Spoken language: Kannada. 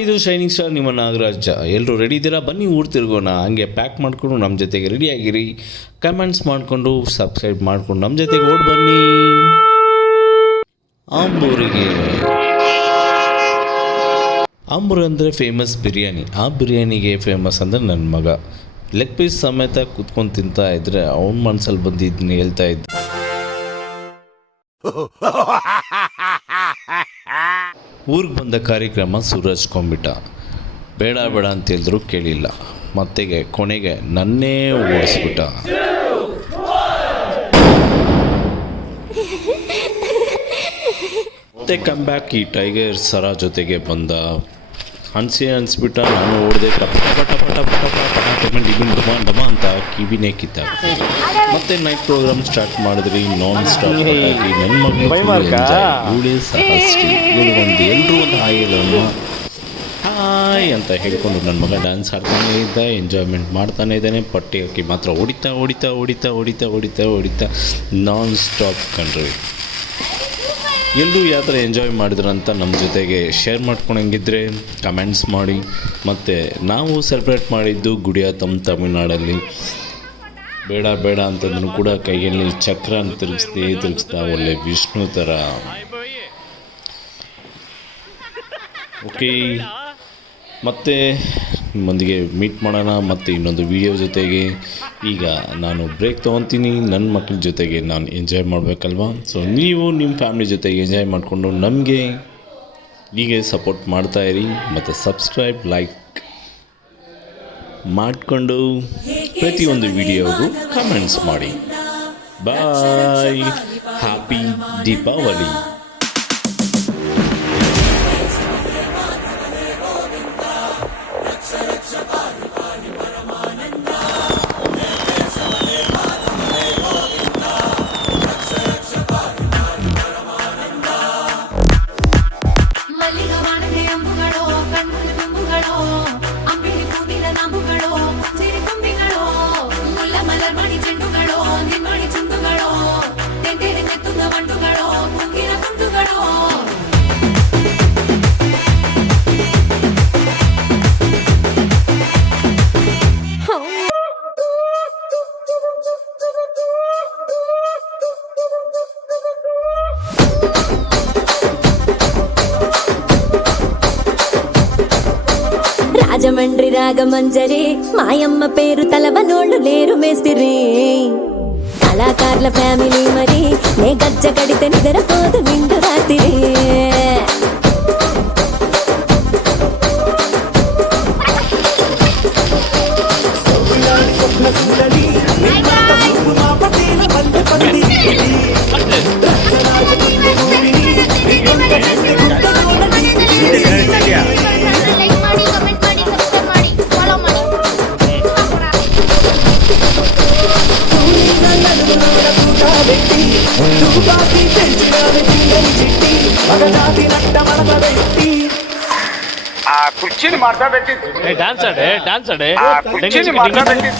ಇದು ಶೈನಿಂಗ್ ಸ್ಟಾರ್ ನಿಮ್ಮ ನಾಗರಾಜ. ಎಲ್ಲರೂ ರೆಡಿ ಇದ್ದೀರಾ? ಬನ್ನಿ ಊರು ತಿರುಗೋಣ. ಹಂಗೆ ಪ್ಯಾಕ್ ಮಾಡಿಕೊಂಡು ನಮ್ಮ ಜೊತೆಗೆ ರೆಡಿಯಾಗಿರಿ. ಕಮೆಂಟ್ಸ್ ಮಾಡಿಕೊಂಡು ಸಬ್ಸ್ಕ್ರೈಬ್ ಮಾಡಿಕೊಂಡು ನಮ್ಮ ಜೊತೆಗೆ ಓಡಿ ಬನ್ನಿ. ಆಂಬೂರು ಅಂದರೆ ಫೇಮಸ್ ಬಿರಿಯಾನಿ. ಆ ಬಿರಿಯಾನಿಗೆ ಫೇಮಸ್ ಅಂದರೆ ನನ್ನ ಮಗ. ಲೆಗ್ ಪೀಸ್ ಸಮೇತ ಕೂತ್ಕೊಂಡು ತಿಂತಾ ಇದ್ರೆ ಅವನ ಮನಸ್ಸಲ್ಲಿ ಬಂದಿದ್ದನ್ನ ಹೇಳ್ತಾ ಇದ್ದ. ಊರಿಗೆ ಬಂದ ಕಾರ್ಯಕ್ರಮ ಸುರಜ್ಕೊಂಡ್ಬಿಟ್ಟ. ಬೇಡ ಬೇಡ ಅಂತ ಹೇಳಿದ್ರು ಕೇಳಿಲ್ಲ. ಮತ್ತೆಗೆ ಕೊನೆಗೆ ನನ್ನೇ ಓಡಿಸ್ಬಿಟ್ಟ. ಮತ್ತೆ ಕಮ್ ಬ್ಯಾಕ್ ಈ ಟೈಗರ್ ಸರ ಜೊತೆಗೆ ಬಂದ. ಅನ್ಸ್ಬಿಟ್ಟ. ನಾನು ಓಡಿದೆ. ಪಟ ಪಟ ಪಟ ಪಟ ಪಟ ಡಿಬಿನ್ ಡಮ ಡಮ ಅಂತ ಕಿವಿನೇ ಕಿತ್ತ. ಮತ್ತೆ ನೈಟ್ ಪ್ರೋಗ್ರಾಮ್ ಸ್ಟಾರ್ಟ್ ಮಾಡಿದ್ರಿ. ನಾನ್ ಸ್ಟಾಪ್ ಆಗಿ ನನ್ನ ಮಗಳು ಸಹಸ್ರಿ ಒಂದು ಎಲ್ಲರೂ ಒಂದು ಹಾಯಲ್ಲಮ್ಮ ಹಾಯ್ ಅಂತ ಹೇಳ್ಕೊಂಡು ನನ್ನ ಮಗ ಡ್ಯಾನ್ಸ್ ಆಡ್ತಾನೆ ಇದ್ದ, ಎಂಜಾಯ್ಮೆಂಟ್ ಮಾಡ್ತಾನೆ ಇದ್ದಾನೆ. ಪಟ್ಟಿ ಹಾಕಿ ಮಾತ್ರ ಹೊಡಿತಾ ಹೊಡಿತಾ ಹೊಡಿತಾ ಹೊಡಿತಾ ಹೊಡಿತಾ ಹೊಡಿತಾ ನಾನ್ ಸ್ಟಾಪ್ ಕಂಡ್ರಿ. ಎಲ್ಲರೂ ಯಾವ ಥರ ಎಂಜಾಯ್ ಮಾಡಿದ್ರಂತ ನಮ್ಮ ಜೊತೆಗೆ ಶೇರ್ ಮಾಡ್ಕೊಂಡಂಗಿದ್ರೆ ಕಮೆಂಟ್ಸ್ ಮಾಡಿ. ಮತ್ತು ನಾವು ಸೆಲೆಬ್ರೇಟ್ ಮಾಡಿದ್ದು ಗುಡಿಯಾತ್ತಮ್ ತಮಿಳ್ನಾಡಲ್ಲಿ. ಬೇಡ ಬೇಡ ಅಂತಂದ್ರೂ ಕೂಡ ಕೈಯಲ್ಲಿ ಚಕ್ರನ ತಿರುಗಿಸ್ತಾ ಒಳ್ಳೆ ವಿಷ್ಣು ಥರ. ಓಕೆ, ಮತ್ತೆ ನಿಮ್ಮೊಂದಿಗೆ ಮೀಟ್ ಮಾಡೋಣ ಮತ್ತು ಇನ್ನೊಂದು ವಿಡಿಯೋ ಜೊತೆಗೆ. ಈಗ ನಾನು ಬ್ರೇಕ್ ತೊಗೊತೀನಿ. ನನ್ನ ಮಕ್ಕಳ ಜೊತೆಗೆ ನಾನು ಎಂಜಾಯ್ ಮಾಡಬೇಕಲ್ವಾ. ಸೊ ನೀವು ನಿಮ್ಮ ಫ್ಯಾಮಿಲಿ ಜೊತೆಗೆ ಎಂಜಾಯ್ ಮಾಡಿಕೊಂಡು ನಮಗೆ ಹೀಗೆ ಸಪೋರ್ಟ್ ಮಾಡ್ತಾಯಿರಿ. ಮತ್ತು ಸಬ್ಸ್ಕ್ರೈಬ್ ಲೈಕ್ ಮಾಡಿಕೊಂಡು ಪ್ರತಿಯೊಂದು ವಿಡಿಯೋಗೂ ಕಮೆಂಟ್ಸ್ ಮಾಡಿ. ಬಾಯ್. ಹ್ಯಾಪಿ ದೀಪಾವಳಿ. రాజమండ్రి రాగమంజరి మాయమ్మ పేరు తలవనోళ్ళు లేరు మేస్తిరి. కళాకారుల ఫ్యామిలీ మరి నే గజ్జ కడితే నిద్రపోదు నిండు రాత్రి. ಕುರ್ಚಿನ ಮಾಡ್ತಾ ಬೇಕಿತ್ತು. ಡ್ಯಾನ್ಸ್ ಆಡೆ ಕುರ್ಚಿನ ಮಾಡ್ತಾ ಬೇಕಿತ್ತು.